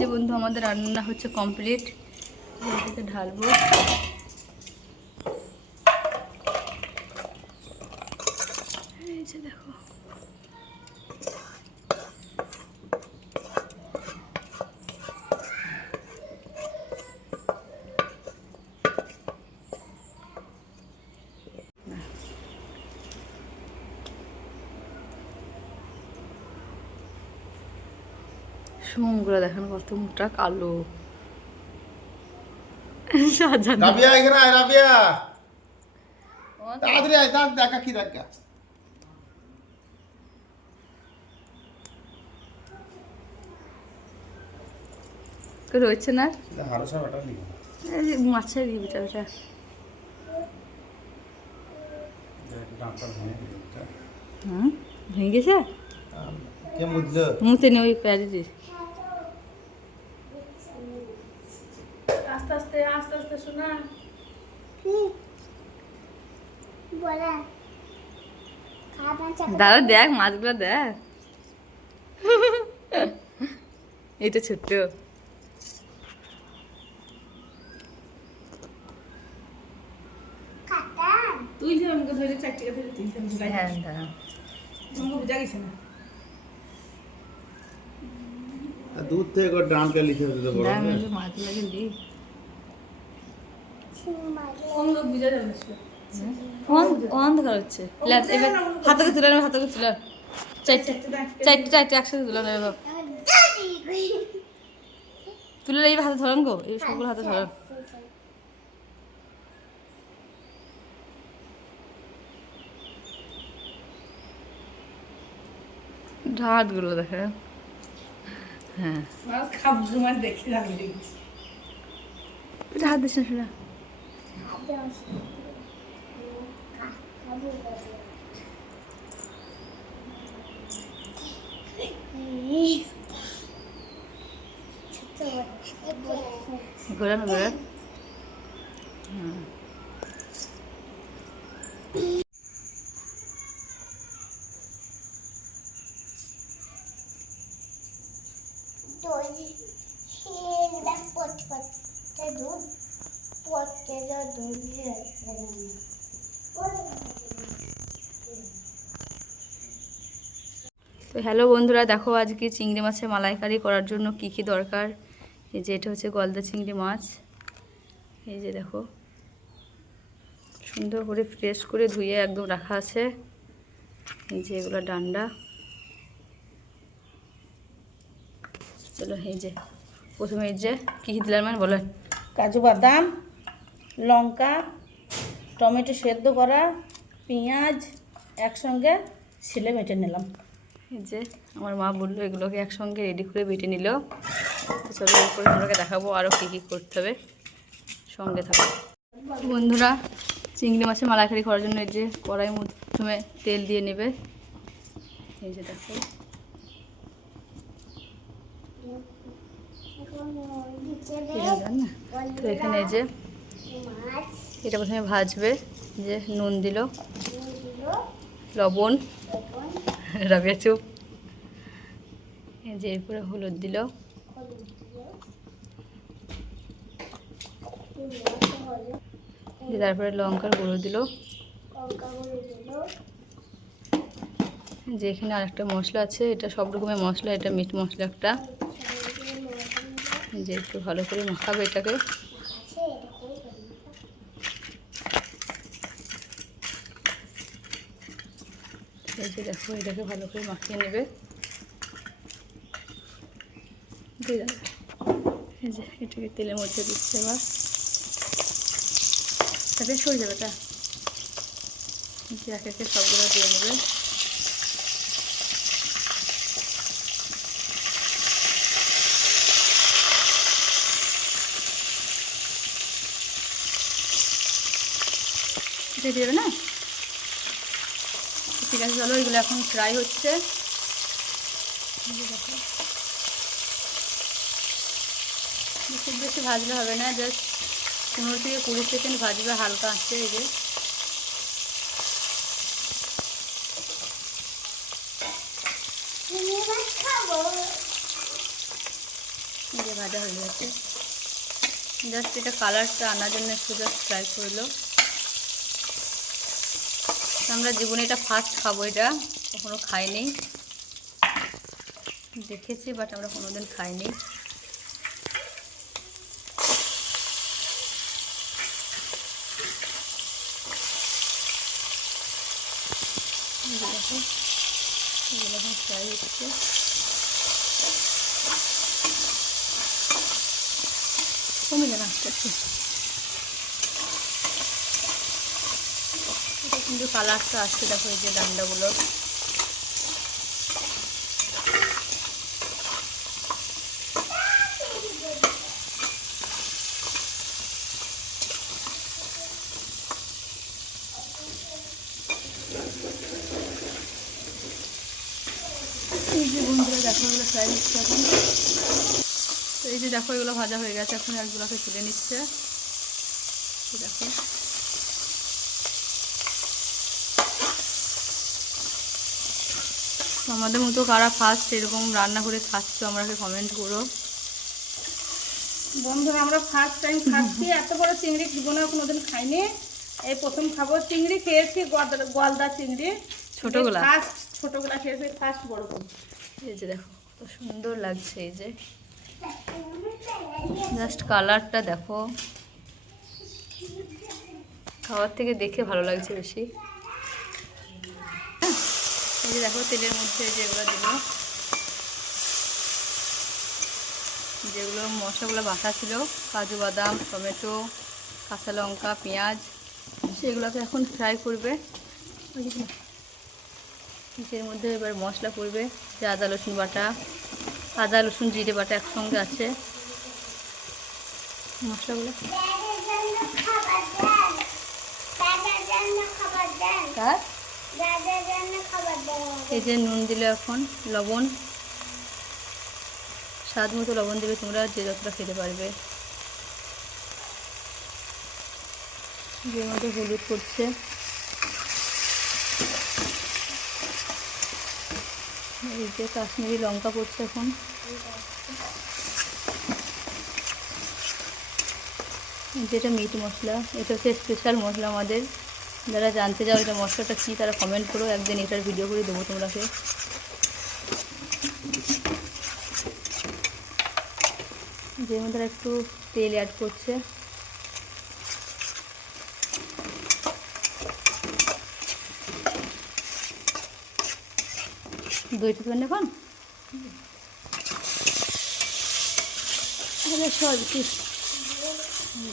যে বন্ধু আমাদের রান্না হচ্ছে কমপ্লিট, এটাকে ঢালবো। এই যে দেখো সোমগুলো দেখেন কত মোটা কালো। রাবিয়া এখানে আয়, রাবিয়া তাড়াতাড়ি আয়, তাড়াতাড়ি দেখা কি দেখা রয়েছে না হারসা বেটা লিখো মাছের বেটা বেটা হুম ভেঙে গেছে কে বুঝলো মুতে নে ওই প্যারি দিয়ে। আস্তে আস্তে আস্তে আস্তে শোনা দাদা দেখ মাছগুলো দেখ। এটা ছোট্ট তুই যে আমাকে ধরে চারটিকে ধরে তিনটে বুঝাই। হ্যাঁ হ্যাঁ আমাকে বুঝা গেছে না। दूध थे को ड्राम के लिखे थे तो बड़ा मैं मार लगे ली কোন লোক বুঝা যাবে না কোন অন্ধকার হচ্ছে ল্যাব এবার হাতকে তুলে নাও হাতকে তুলে চারটে চারটে চারটে একসাথে তুলে নাও বাবা তুলে এই হাতে ধরেন গো এই সবগুলো হাতে ধরেন ঢাটগুলো দেখেন। হ্যাঁ খাবো মাছ দেখি আমি দেখছি এটা হাত দিস না শোনা ঘোরানো ঘোরান। তো হ্যালো বন্ধুরা, দেখো আজকে চিংড়ি মাছের মালাইকারি করার জন্য কি কি দরকার। এই যে এটা হচ্ছে গলদা চিংড়ি মাছ, এই যে দেখো সুন্দর করে ফ্রেশ করে ধুয়ে একদম রাখা আছে। এই যে এগুলো ডান্ডা। চলো এই যে প্রথমে এই যে কী কী দিলাম মানে বলেন। কাজু বাদাম, লঙ্কা, টমেটো সেদ্ধ করা, পেঁয়াজ একসঙ্গে ছিলে বেটে নিলাম। এই যে আমার মা বললো এগুলোকে একসঙ্গে রেডি করে বেটে নিল। চলো এরপরে তোমাকে দেখাবো আরও কী কী করতে হবে, সঙ্গে থাকো বন্ধুরা। চিংড়ি মাছের মালাইকারি করার জন্য এই যে কড়াই প্রথমে তেল দিয়ে নেবে। এই যে দেখো না, তো এখানে এই যে এটা প্রথমে ভাজবে। যে নুন দিল, লবণ, রাবিয়া চুপ, এই যে এরপরে হলুদ দিল, তারপরে লঙ্কার গুঁড়ো দিল। যে এখানে আরেকটা মশলা আছে, এটা সব রকমের মশলা, এটা মিট মশলা একটা। যে একটু ভালো করে মাখাবে এটাকে। এই যে দেখো এটাকে ভালো করে মাখিয়ে নেবে। এই যে এটাকে তেলের মধ্যে দিচ্ছে আবার, তাতে সরে যাবে তা এক একে সবগুলো দিয়ে নেবে। এটা দেবে না, ঠিক আছে চলো এগুলো এখন ফ্রাই হচ্ছে। দেখো খুব বেশি ভাজলে হবে না, জাস্ট 15 থেকে 20 সেকেন্ড ভাজবে হালকা আঁচে। এই যে যে ভাজা হয়ে গেছে, জাস্ট এটা কালারটা আনার জন্য একটু জাস্ট ফ্রাই করলো। আমরা জীবনে এটা ফার্স্ট খাবো, এটা কখনো খাইনি, দেখেছি বাট আমরা কোনোদিন খাইনি। দেখো এগুলো এখন ফ্রাই হচ্ছে। কমে যাবে আস্তে আস্তে। এটা কিন্তু কালারটা আসছে, দেখো এই যে ডান্ডাগুলো। এই যে বন্ধুরা দেখো এগুলো ফ্রাই হচ্ছে এখন। তো এই যে দেখো এগুলো ভাজা হয়ে গেছে, এখন একগুলোকে তুলে নিচ্ছে। দেখো আমাদের মতো কারা ফার্স্ট এরকম রান্না করে খাচ্ছ আমাকে কমেন্ট করো। বন্ধুরা আমরা ফার্স্ট টাইম খাচ্ছি, এত বড় চিংড়ি জীবনে কোনোদিন খাইনি, এই প্রথম খাবো। চিংড়ি খেয়েছি, গলদা চিংড়ি ছোটগুলা, ফার্স্ট ছোটগুলা খেয়েছি, ফার্স্ট বড়। এই যে দেখো কত সুন্দর লাগছে, এই যে জাস্ট কালারটা দেখো, খাওয়ার থেকে দেখে ভালো লাগছে বেশি। এই যে দেখো তেলের মধ্যে যেগুলো দিল, যেগুলো মশলাগুলো বাটা ছিল, কাজু বাদাম, টমেটো, কাঁচা লঙ্কা, পেঁয়াজ, সেগুলোকে এখন ফ্রাই করবে। এর মধ্যে এবার মশলা করবে, যে আদা রসুন বাটা, আদা রসুন জিরে বাটা একসঙ্গে আছে মশলাগুলো। এই যে নুন দিলে, এখন লবণ, স্বাদ মতো লবণ দেবে তোমরা যে যতটা খেতে পারবে। এর মধ্যে হলুদ করছে, এই যে কাশ্মীরি লঙ্কা পড়ছে এখন। যেটা মিট মশলা, এটা হচ্ছে স্পেশাল মশলা আমাদের। যারা জানতে চাও এটা মশলাটা কী তারা কমেন্ট করো, একদিন এটার ভিডিও করে দেবো তোমরাকে। যে মধ্যে একটু তেল অ্যাড করছে, দইটা তো এখন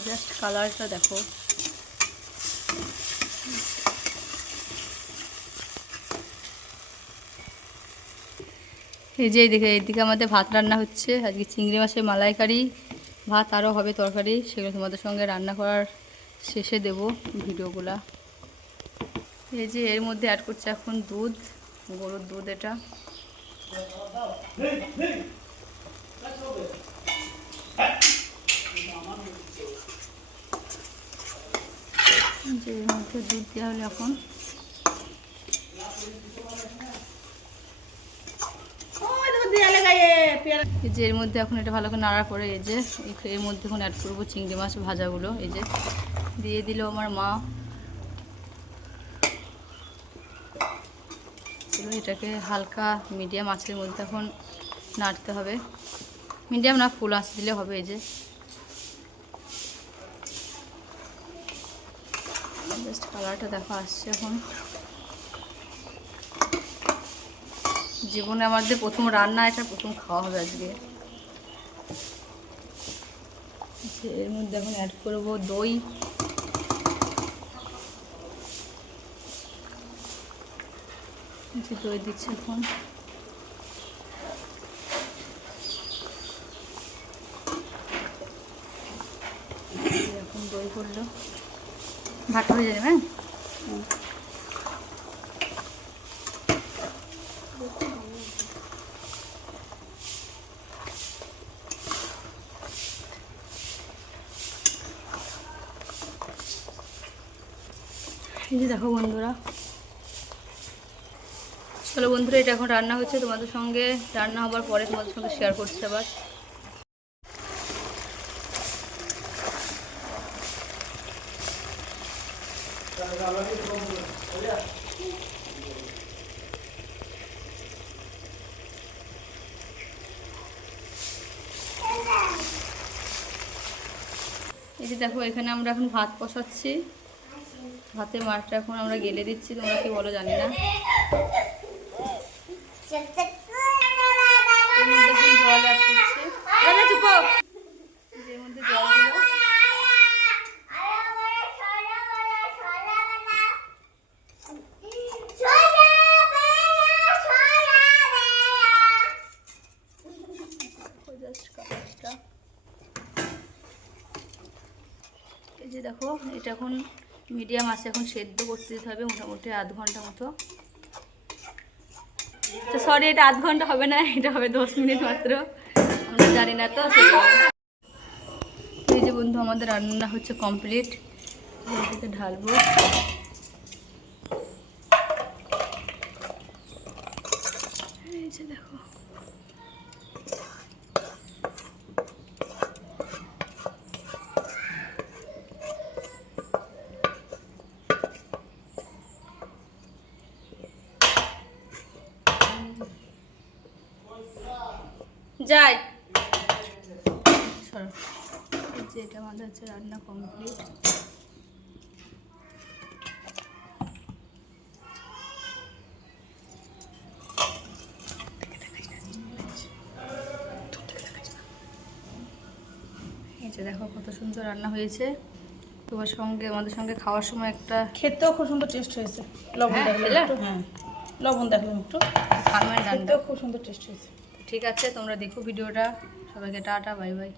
জাস্ট কালারটা দেখো। এই যে এইদিকে আমাদের ভাত রান্না হচ্ছে আজকে, চিংড়ি মাছের মালাইকারি, ভাত আরও হবে তরকারি, সেগুলো তোমাদের সঙ্গে রান্না করার শেষে দেব ভিডিওগুলা। এই যে এর মধ্যে অ্যাড করছে এখন দুধ, গরুর দুধ এটা। যে এর মধ্যে দুধ দেওয়া হলো এখন। এই যে এর মধ্যে এখন এটা ভালো করে নাড়া করে, এই যে এর মধ্যে এখন অ্যাড করবো চিংড়ি মাছ ভাজাগুলো। এই যে দিয়ে দিল আমার মা। এটাকে হালকা মিডিয়াম আঁচের মধ্যে এখন নাড়তে হবে, মিডিয়াম না ফুল আঁচ দিলে হবে। এই যে জাস্ট কালারটা দেখো আসছে এখন। জীবনে আমাদের প্রথম রান্না, এটা প্রথম খাওয়া হবে আজকে। এর মধ্যে এখন অ্যাড করবো দই, দই দিচ্ছে এখন। এখন দই করলো, ভাতটা হয়ে যাবে। হ্যাঁ এই যে দেখো বন্ধুরা, চলো বন্ধুরা এটা এখন রান্না হচ্ছে, তোমাদের সঙ্গে রান্না হবার পরে তোমাদের সঙ্গে শেয়ার করছি আবার। এই যে দেখো এখানে আমরা এখন ভাত বসাচ্ছি, ভাতে মাছটা এখন আমরা গেলে দিচ্ছি, তোমরা কি বলো জানি না। এর মধ্যে এখন জল অ্যাড করছি, এর মধ্যে জল দিল। এই যে দেখো এটা এখন মিডিয়াম আছে, এখন সেদ্ধ করতে দিতে হবে মোটামুটি আধ ঘন্টা মতো। তো সরি, এটা আধ ঘন্টা হবে না, এটা হবে 10 মিনিট মাত্র, আমরা জানি না তো। এই যে বন্ধু আমাদের রান্না হচ্ছে কমপ্লিট, এটাকে ঢালবো। এই যে দেখো যাই সরো। এই যে এটা আমাদের হচ্ছে রান্না কমপ্লিট। এই যে দেখো কত সুন্দর রান্না হয়েছে। তোমার সঙ্গে আমাদের সঙ্গে খাওয়ার সময় একটা খেতেও খুব সুন্দর টেস্ট হয়েছে। লবণ দেখলাম একটু, হ্যাঁ লবণ দেখলাম একটু, ফার্মের রান্না খেতেও খুব সুন্দর টেস্ট হয়েছে। ঠিক আছে, তোমরা দেখো ভিডিওটা। সবাইকে টাটা, বাই বাই।